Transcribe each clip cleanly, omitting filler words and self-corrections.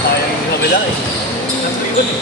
Sayang yung kabila eh. Nasa likod eh.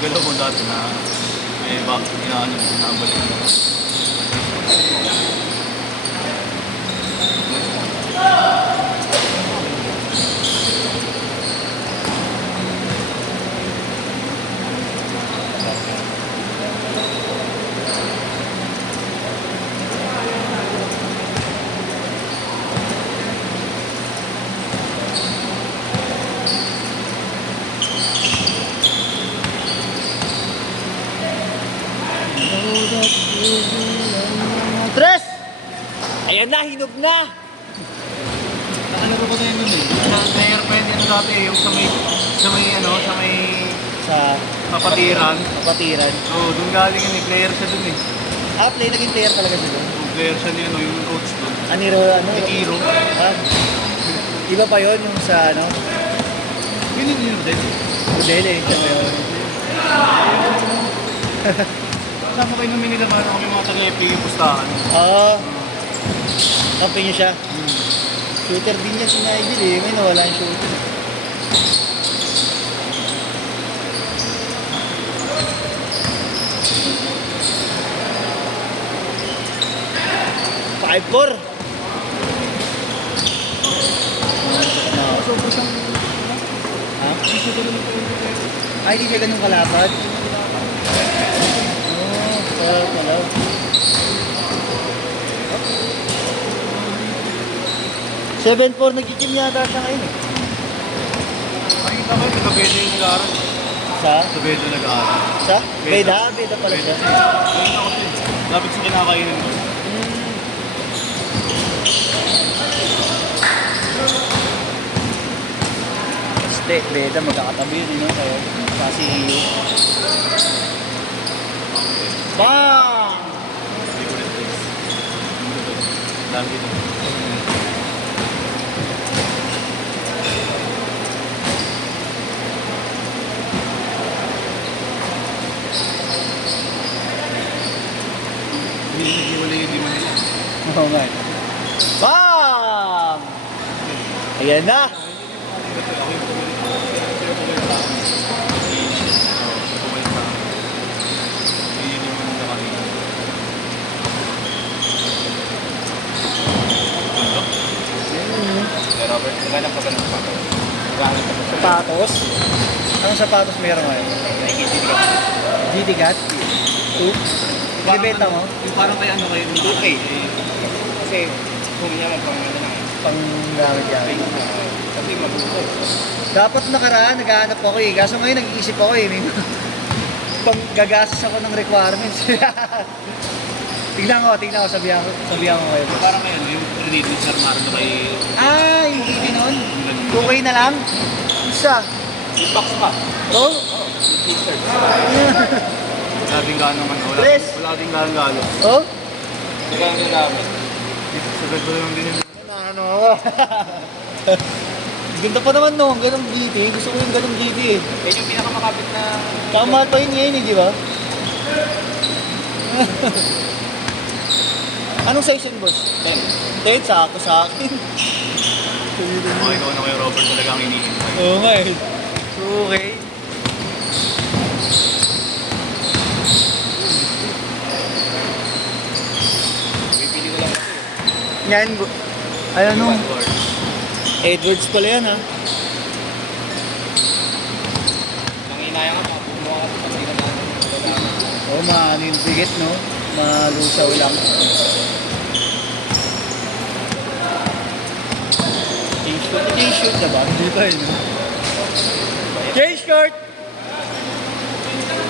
Ganda mo dati na may bakit inaano mo nabalik mo. 3! Ayan na, hinog na! Nakalaro ko na yun nun eh. Sa airplane yun dati, yung sa may Sa kapatiran. kapatiran. Oo, doon galing yun eh. Player siya dun eh. Naging player talaga sila. Player siya din, yung coach dun. Ano? Tiro. Iba pa yun yung sa ano? Yun yung din. Model eh. Kasama kayo nung minilaman kami mga taga-FA yung pustahan. Oo. Kampi niyo siya. Shooter din niya si Nigel eh. May nawala yung shooter. Five-four. Sobrang siyang... Ha? Ay, hindi siya ganun kalapad. Oo, pala. Seven-four nagkikim yata siya ngayon eh. Nakikita ko yung taga-Beda yung nag-aaral. Sa? Taga-Beda nag-aaral. Sa? Beda? Beda pala siya. Ayun ako siya. Lapit sa kinakainin mo. Beda magkakatabi yun, no? Kaya kasi BANG! Hindi ko rin taste. Dami dito. Hindi yung di man nila. Oo nga. BANG! Ayan na! Sapatos? Anong sapatos meron ngayon? GT Gat? 2? Ibebenta mo? Yung parang kay ano kayo, 2K. Kasi kung niya pang ano lang. Pang-gamit yan. Kasi mabuto. Dapat nakaraan, naghahanap ako eh. Kaso ngayon nag-iisip ako eh. May pang-gagastos ako ng requirements. tignan ko, sabihan ko kayo. Parang kayo, yung release ni Sir Marno kay... Ah, yung GT nun? 2K na lang? Isa? Box pa. Oh? T-shirt. Wala din ganong ano. Tres. Wala din ganong galo. Oh? Ganong gagamit. Sagot ko lang din yun. Ano ako? Ganda pa naman no, ganong GT. Gusto ko yung ganong GT eh. Yan yung pinakamakapit na... Tsaka mahal pa yun ngayon eh, di ba? Anong size yun, boss? 10. 10, sakto sa akin. Okay, ikaw na kayo Robert talaga ang iniintay. Oo nga eh. Okay. Pipili ko lang ito. Yan, ano? Edward. Edwards pala yan ha. Nanginaya ka, bumuha ka sa pagkita natin. Oo, maano yung bigat no? Malusaw lang. Change short na ba? Hindi pa yun. Change short!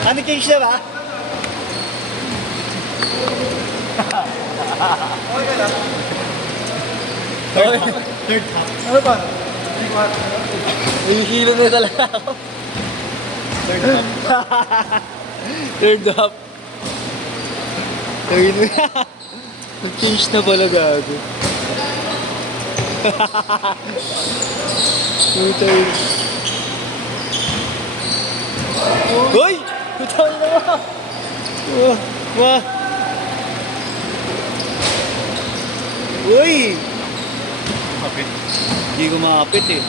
Ano change na ba? Okay. Third half. Ano ba? Hihilo na talaga ako. Third half. Third half. Third half. Nag-change na pala gago. Third. Hoy! Putang na ba? Wah! Uy! Kapit. Hindi ko makapit eh.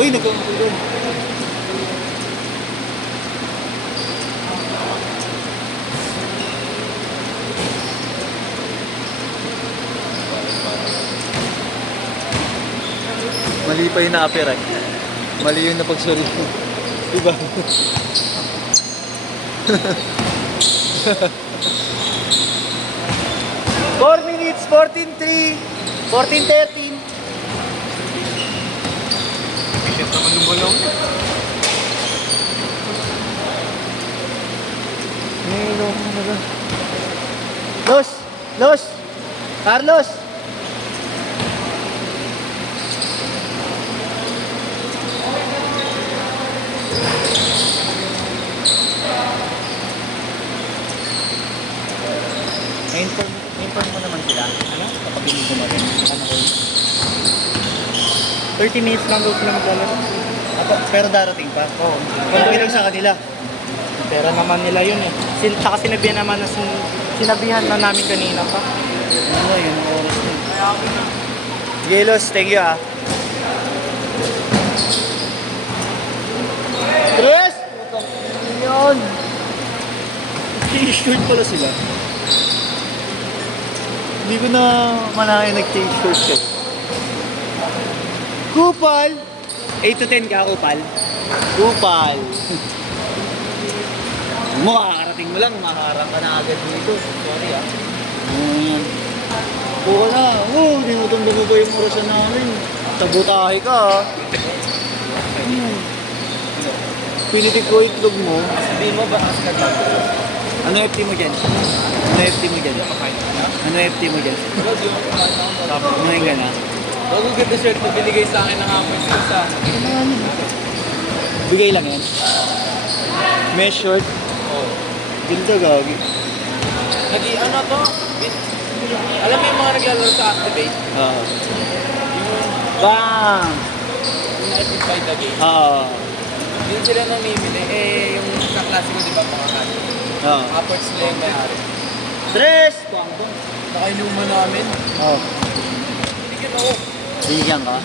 Uy, nagkakakulong. Mali pa yung na-appear eh. Mali yung napagsuri ko. Diba? 4 minutes, 14:3, 14:13. Efficient naman yung balong. Los! Carlos! Inform mo naman sila. Ano? Kapag hindi ko natin. Ano ko yun? 30 minutes lang daw sila maglalaro. Pero darating pa? Oo. Kung lang sa kanila. Pera naman nila yun eh. Tsaka sinabihan naman na sinabihan na namin kanina pa. Ano yun ang oras na yun. Sige, Los. Thank you ah. Tres! Yun! Change short pala sila. Hindi ko na malaki nag-change short eh. Kupal! 8 to 10 ka, Kupal. Kupal! Makakarating mo lang, makaharang ka na agad dito. Sorry ah. Ayan. Buka na. Hindi mo itong mo ba yung orasyon namin? Sabutahe ka ah. Pinitik ko itlog mo. Sabihin mo ba as ka dyan? Ano FT mo dyan? Ano FT mo dyan? Ano FT mo dyan? Ano yung gana? Bago ganda shirt na binigay sa akin ng amoy sa Bigay lang yan. Mesh short. Oo. Ganda gagi. Ano to? Alam mo yung mga naglalaro sa Activate? Oo. Bang! Yung Epic the game. Oo. Yun sila namimili. Eh, yung sa klase ko, di ba, mga kanya? Oo. Upwards nila yung may-ari. Tres! Kuwangkong. Nakainuma namin. Oo. Binigyan ako. Binigyan ka?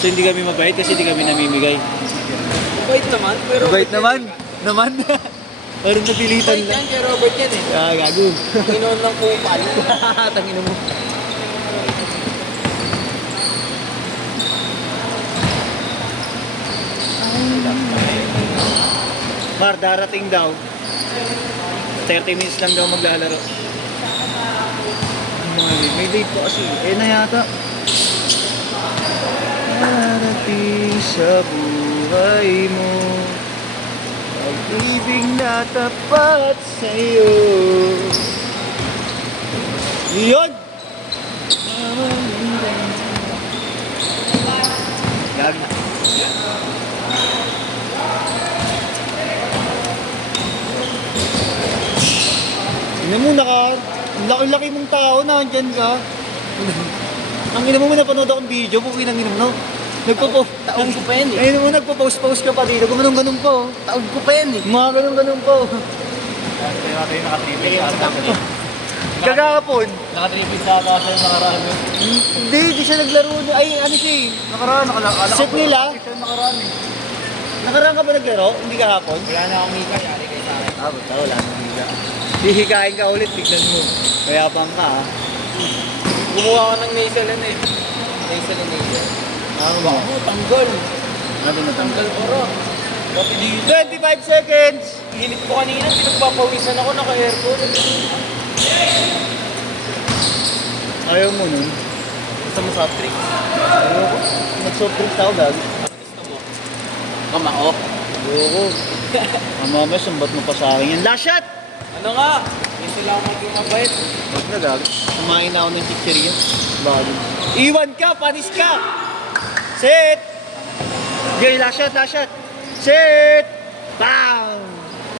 So hindi kami mabait kasi hindi kami namimigay. Mabait naman. Pero Mabait naman. Naman. Parang napilitan Mabait lang. yan, kay Robert yan eh. Ah, gago. Panginoon ng kupal. Tangina mo. Mar, darating daw. 30 minutes lang daw maglalaro. May date pa kasi. Eh na yata. Darating sa buhay mo pag-ibig na tapat sa'yo. Yun! Gagi. Tingnan mo, ang laki-laki mong tao na, andyan ka. Ang ina mo, napanood akong video, pukin ang ina mo, no? Taon ko pa yan eh. Ayun mo, nagpo-post-post ka pa dito, gumanong-ganun pa, oh. Taon ko pa yan eh. Mga ganun-ganun pa, oh. Kaya natin yung nakatripid sa atin. Kagahapon, Nakatripid sa atin yung nakaraan. hindi siya naglaro. Ay, ano siya eh. Nakaraan, Set nila? Siya nakaraan eh. Nakaraan ka ba naglaro? Hindi kahapon? Wala na akong mika, yari kayo sa akin. Ah, basta wala nang higa. Hihikain ka ulit, tignan mo. Kaya bang ka, ah. Gumawa ko ng nasal yan eh. Nasal. Ano ba? Ako, tanggal. Ano na Tanggal paro. Pati dito. 25 seconds! Init ko kanina, pinagpapawisan ako, naka-aircon. Ayaw mo nun. Gusto mo soft drink? Ayoko. Mag-soft drinks ako, gagi. Gusto mo? Kamao. Ayoko. Mamaya, sumbat mo pa sa akin yan. Last shot! Ano nga? Hindi lang ako maging mabait. Huwag na, gagi. Kumain na ako ng chichirya. Bakit? Iwan ka! Panis ka! Set! Okay, last shot, last shot. Set! Bang!